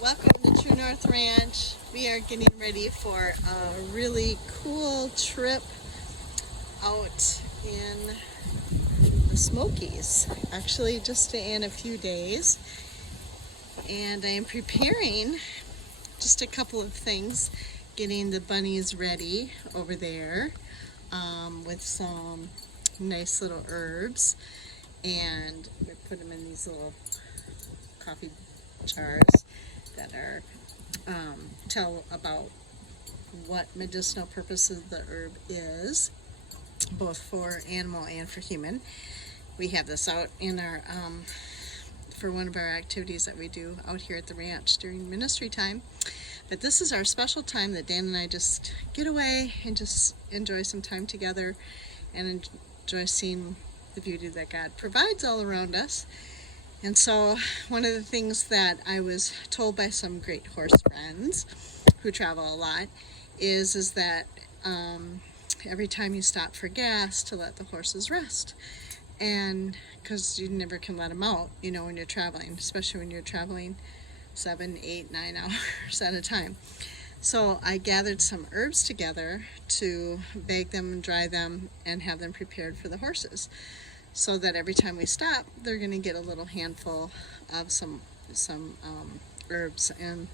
Welcome to True North Ranch. We are getting ready for a really cool trip out in the Smokies. Actually, just in a few days. And I am preparing just a couple of things, getting the bunnies ready over there with some nice little herbs. And we put them in these little coffee jars that are tell about what medicinal purposes the herb is, both for animal and for human. We have this out in our for one of our activities that we do out here at the ranch during ministry time. But this is our special time that Dan and I just get away and just enjoy some time together and enjoy seeing the beauty that God provides all around us. And so one of the things that I was told by some great horse friends who travel a lot is that every time you stop for gas, to let the horses rest. And because you never can let them out, you know, when you're traveling, especially when you're traveling 7, 8, 9 hours at a time. So I gathered some herbs together to bake them and dry them and have them prepared for the horses, so that every time we stop, they're going to get a little handful of some herbs. And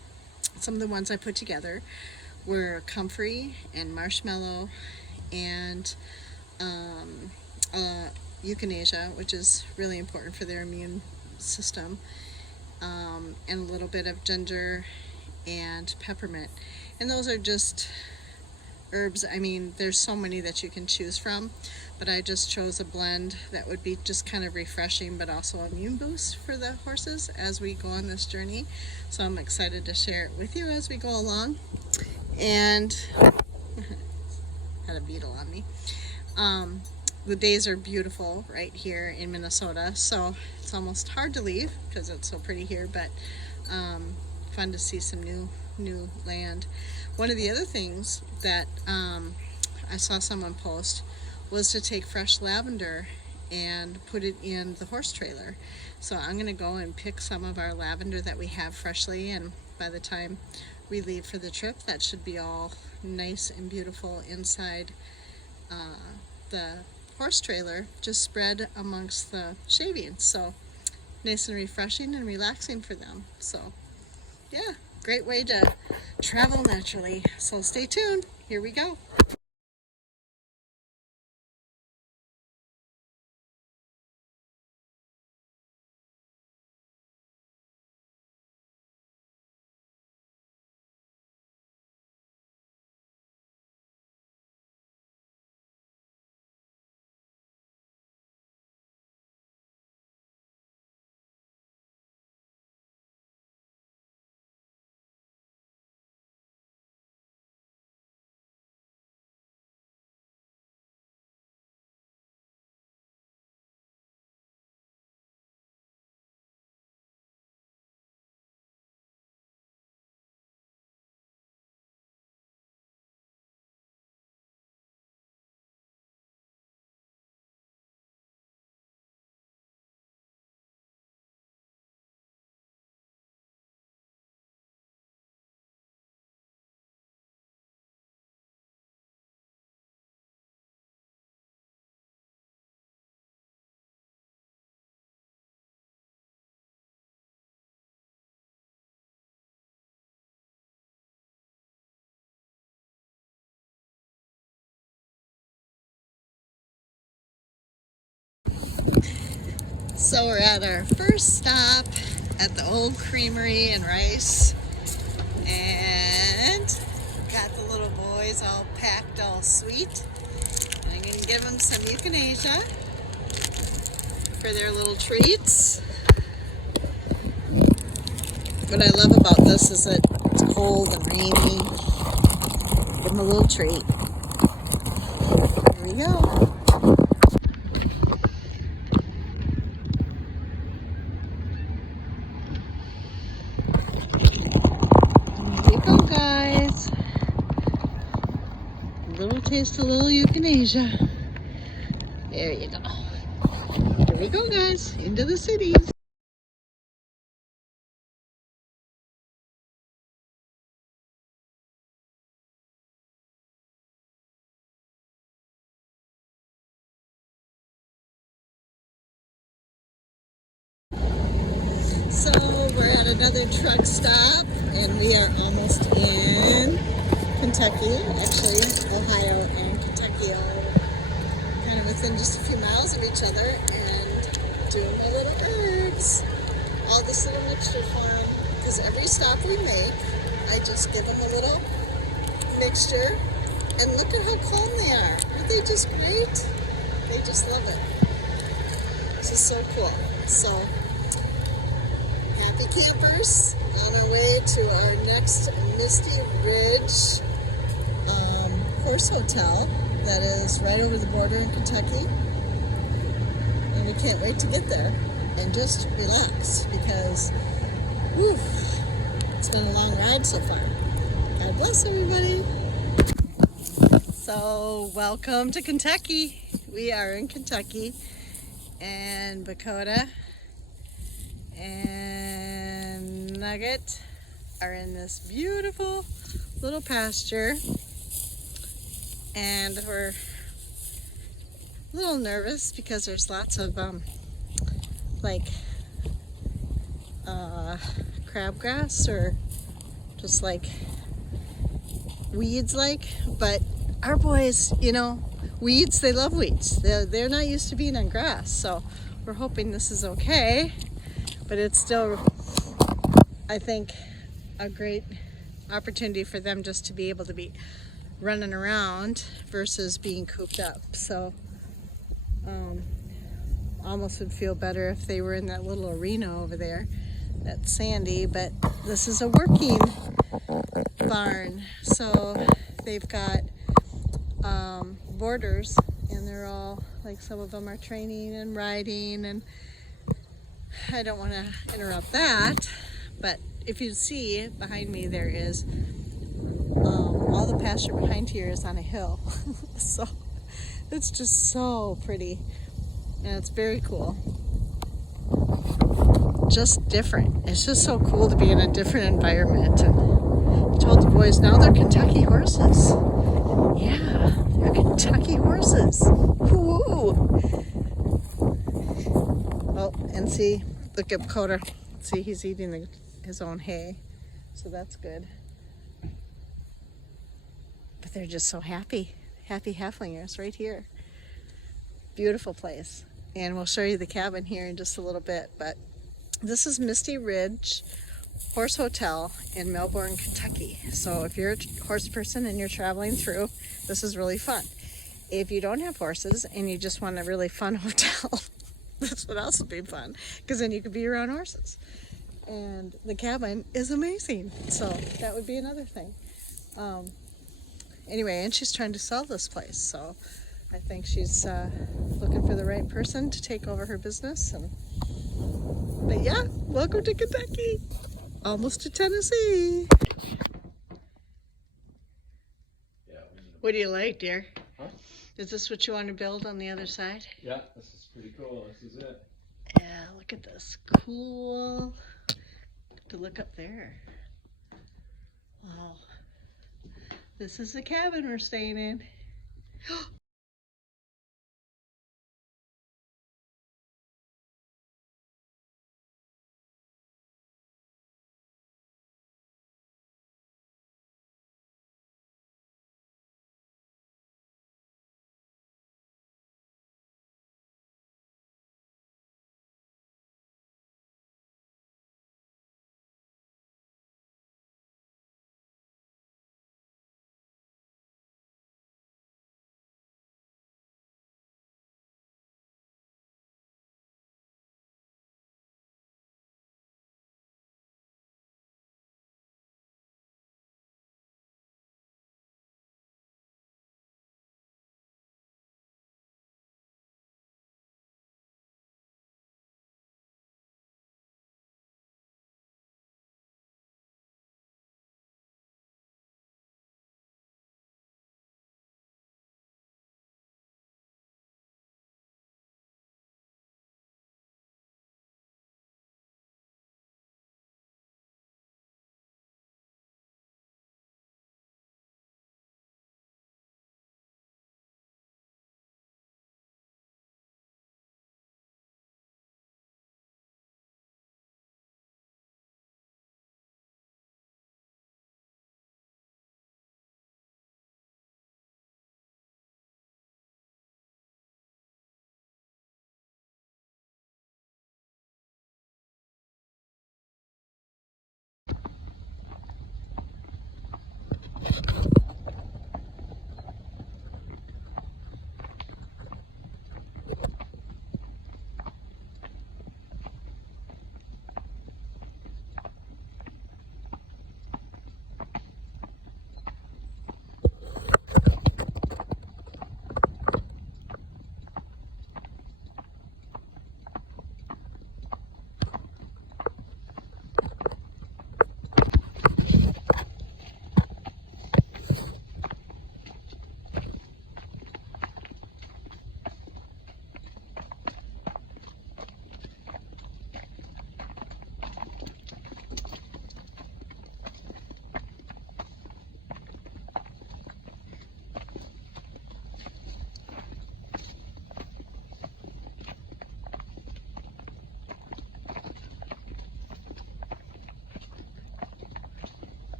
some of the ones I put together were comfrey and marshmallow and euthanasia, which is really important for their immune system, and a little bit of ginger and peppermint. And those are just herbs. I mean, there's so many that you can choose from, but I just chose a blend that would be just kind of refreshing, but also immune boost for the horses as we go on this journey. So I'm excited to share it with you as we go along. And had a beetle on me. The days are beautiful right here in Minnesota, so it's almost hard to leave because it's so pretty here, but fun to see some new land. One of the other things that I saw someone post was to take fresh lavender and put it in the horse trailer. So I'm going to go and pick some of our lavender that we have freshly, and by the time we leave for the trip, that should be all nice and beautiful inside the horse trailer, just spread amongst the shavings. So nice and refreshing and relaxing for them. So yeah, great way to travel naturally. So stay tuned. Here we go. So we're at our first stop at the old creamery in Rice, and got the little boys all packed all sweet. And I'm going to give them some euthanasia for their little treats. What I love about this is that it's cold and rainy. Give them a little treat. Here we go. Guys, a little taste of little euthanasia. There you go. Here we go, guys, into the cities. So we're at another truck stop and we are almost in Kentucky. Actually, Ohio and Kentucky are kind of within just a few miles of each other, and doing my little herbs. All this little mixture for them, because every stop we make, I just give them a little mixture, and look at how calm they are. Aren't they just great? They just love it. This is so cool. So, happy campers on our way to our next Misty Ridge horse hotel that is right over the border in Kentucky. And we can't wait to get there and just relax because, whew, it's been a long ride so far. God bless everybody. So, welcome to Kentucky. We are in Kentucky, and Dakota and Nugget are in this beautiful little pasture, and we're a little nervous because there's lots of crabgrass or just like weeds, but our boys, weeds, they love weeds. They're not used to being on grass, so we're hoping this is okay, but it's still, I think, a great opportunity for them just to be able to be running around versus being cooped up. So almost would feel better if they were in that little arena over there that's sandy, but this is a working barn, so they've got boarders, and they're all like, some of them are training and riding, and I don't want to interrupt that, but if you see behind me, there is all the pasture behind here is on a hill. So it's just so pretty, and it's very cool, just different. It's just so cool to be in a different environment. And I told the boys, now they're Kentucky horses. Yeah, they're Kentucky horses. Woo! Oh, and see, look at Coda. See, he's eating his own hay, so that's good. But they're just so happy halflingers right here. Beautiful place. And we'll show you the cabin here in just a little bit, but this is Misty Ridge Horse Hotel in Melbourne, Kentucky. So if you're a horse person and you're traveling through, this is really fun. If you don't have horses and you just want a really fun hotel, this would also be fun, because then you could be around horses. And the cabin is amazing, so that would be another thing. Anyway, and she's trying to sell this place, so I think she's looking for the right person to take over her business. But yeah, welcome to Kentucky, almost to Tennessee. What do you like, dear? Huh? Is this what you want to build on the other side? Yeah, this is pretty cool. This is it. Yeah, look at this. Cool to look up there. Wow. This is the cabin we're staying in.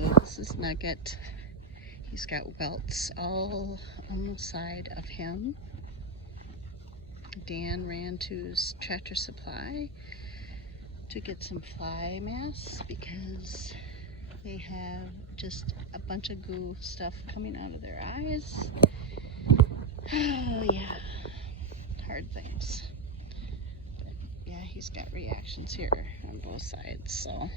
this is Nugget. He's got welts all on the side of him. Dan ran to his Tractor Supply to get some fly masks because they have just a bunch of goo stuff coming out of their eyes. Oh yeah, hard things. But yeah, he's got reactions here on both sides, so.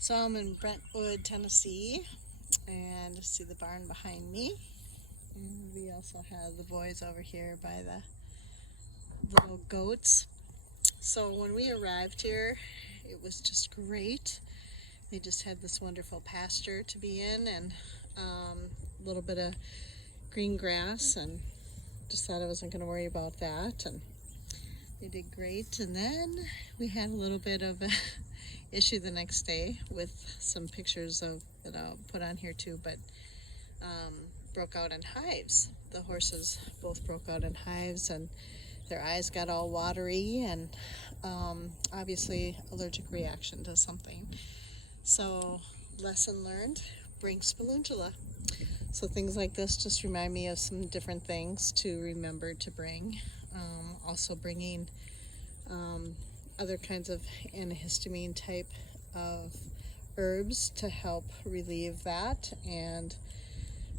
So I'm in Brentwood, Tennessee, and you see the barn behind me. And we also have the boys over here by the little goats. So when we arrived here, it was just great. They just had this wonderful pasture to be in and a little bit of green grass, and just thought I wasn't going to worry about that. And they did great. And then we had a little bit of a issue the next day with some pictures of that I'll put on here too, but broke out in hives. The horses both broke out in hives, and their eyes got all watery, and obviously allergic reaction to something. So lesson learned, bring spalunula. So things like this just remind me of some different things to remember to bring. Also bringing other kinds of antihistamine type of herbs to help relieve that, and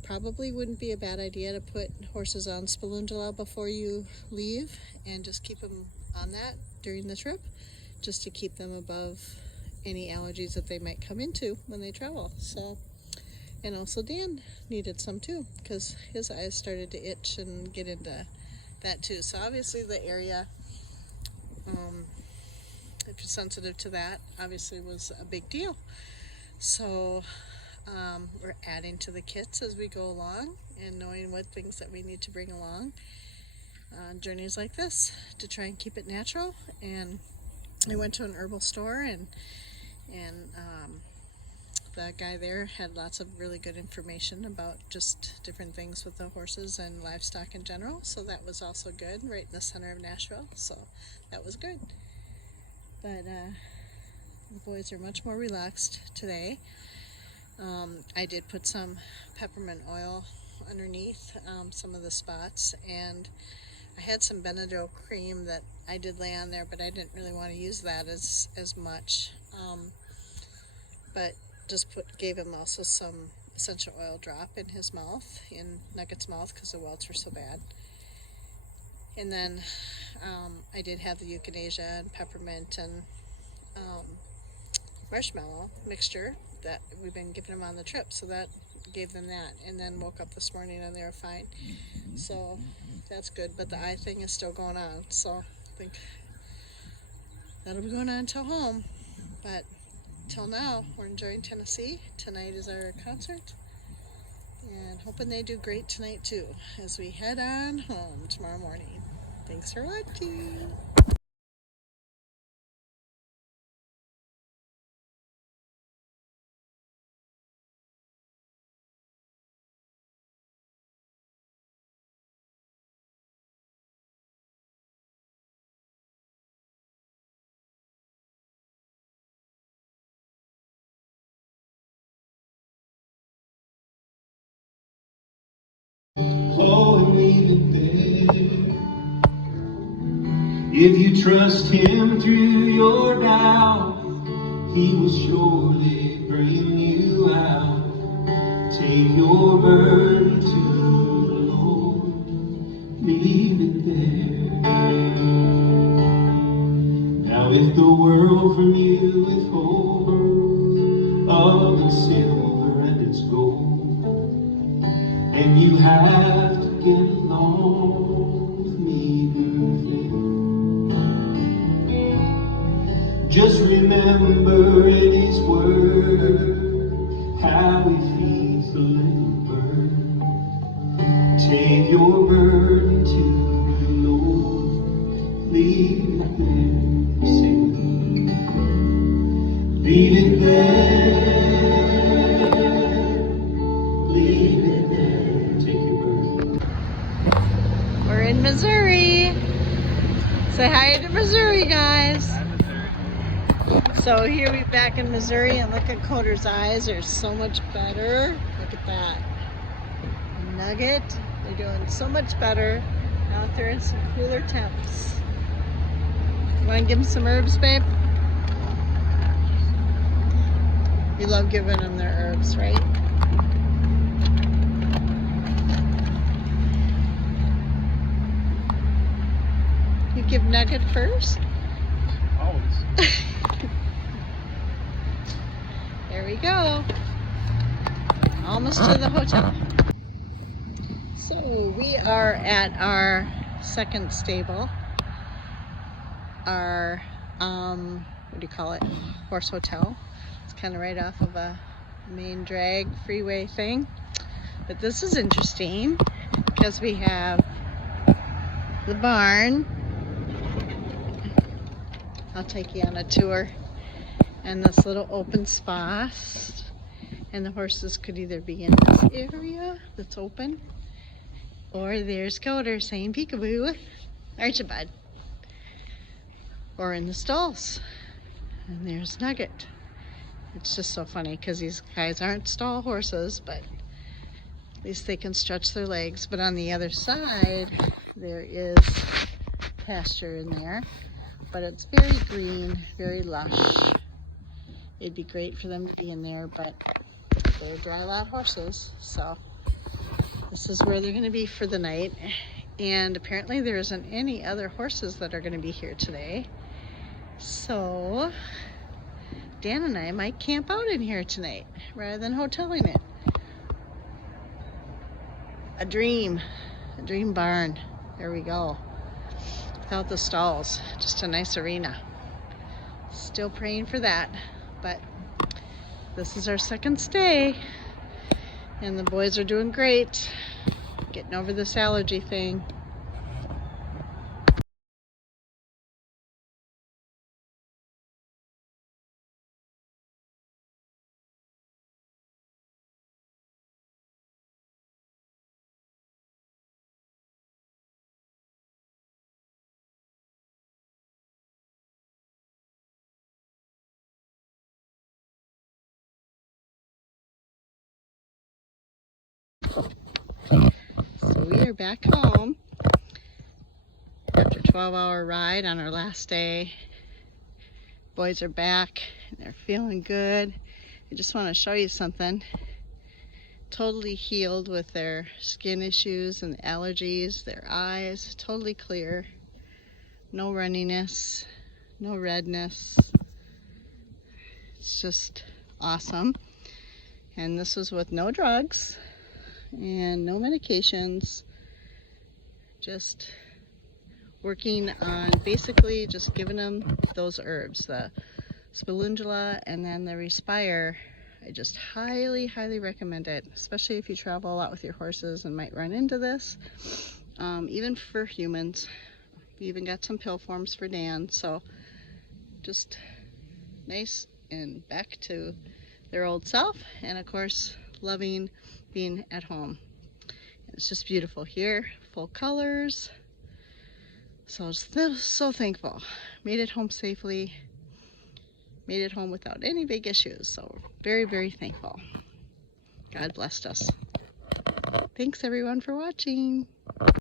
probably wouldn't be a bad idea to put horses on spalunula before you leave and just keep them on that during the trip, just to keep them above any allergies that they might come into when they travel. So, and also Dan needed some too, because his eyes started to itch and get into that too. So obviously the area, if you're sensitive to that, obviously was a big deal. So we're adding to the kits as we go along and knowing what things that we need to bring along on journeys like this to try and keep it natural. And I went to an herbal store, and the guy there had lots of really good information about just different things with the horses and livestock in general. So that was also good, right in the center of Nashville. So that was good. But the boys are much more relaxed today. I did put some peppermint oil underneath some of the spots, and I had some Benadryl cream that I did lay on there, but I didn't really want to use that as much. But just gave him also some essential oil drop in his mouth, in Nugget's mouth, because the welts were so bad. And then I did have the euthanasia and peppermint and marshmallow mixture that we've been giving them on the trip, so that gave them that. And then woke up this morning and they were fine, so that's good. But the eye thing is still going on, so I think that'll be going on until home. But till now, we're enjoying Tennessee. Tonight is our concert, and hoping they do great tonight too as we head on home tomorrow morning. Thanks for watching. Oh, leave it there. If you trust him through your doubt, he will surely bring you out. Take your burden to the Lord, leave it there. Now if the world from you withholds all its silver and its gold, and remember in his word how he feeds the little bird. Take your burden to the Lord, leave it there, sing. Leave it there, leave it there. Take your burden. We're in Missouri. Say hi to Missouri, guys. So here we're back in Missouri, and look at Coder's eyes. They're so much better. Look at that. Nugget. They're doing so much better out there in some cooler temps. You want to give them some herbs, babe? You love giving them their herbs, right? You give Nugget first? Always. There we go. Almost to the hotel. So we are at our second stable. Our, what do you call it? Horse hotel. It's kind of right off of a main drag freeway thing. But this is interesting because we have the barn. I'll take you on a tour. And this little open spot. And the horses could either be in this area that's open, or there's Coder saying peekaboo. Aren't you, bud? Or in the stalls. And there's Nugget. It's just so funny because these guys aren't stall horses, but at least they can stretch their legs. But on the other side, there is pasture in there. But it's very green, very lush. It'd be great for them to be in there, but they're dry lot horses, so this is where they're going to be for the night. And apparently there isn't any other horses that are going to be here today, so Dan and I might camp out in here tonight rather than hoteling it. A dream barn. There we go. Without the stalls, just a nice arena. Still praying for that, but this is our second stay, and the boys are doing great, getting over this allergy thing. So we are back home after a 12-hour ride on our last day. Boys are back and they're feeling good. I just want to show you something. Totally healed with their skin issues and allergies. Their eyes totally clear. No runniness, no redness. It's just awesome. And this was with no drugs and no medications, just working on basically just giving them those herbs, the spalundula and then the respire. I just highly recommend it, especially if you travel a lot with your horses and might run into this. Even for humans, we even got some pill forms for Dan, so just nice and back to their old self, and of course loving being at home. It's just beautiful here, full colors. So so thankful. Made it home safely, made it home without any big issues, so very thankful. God blessed us. Thanks everyone for watching.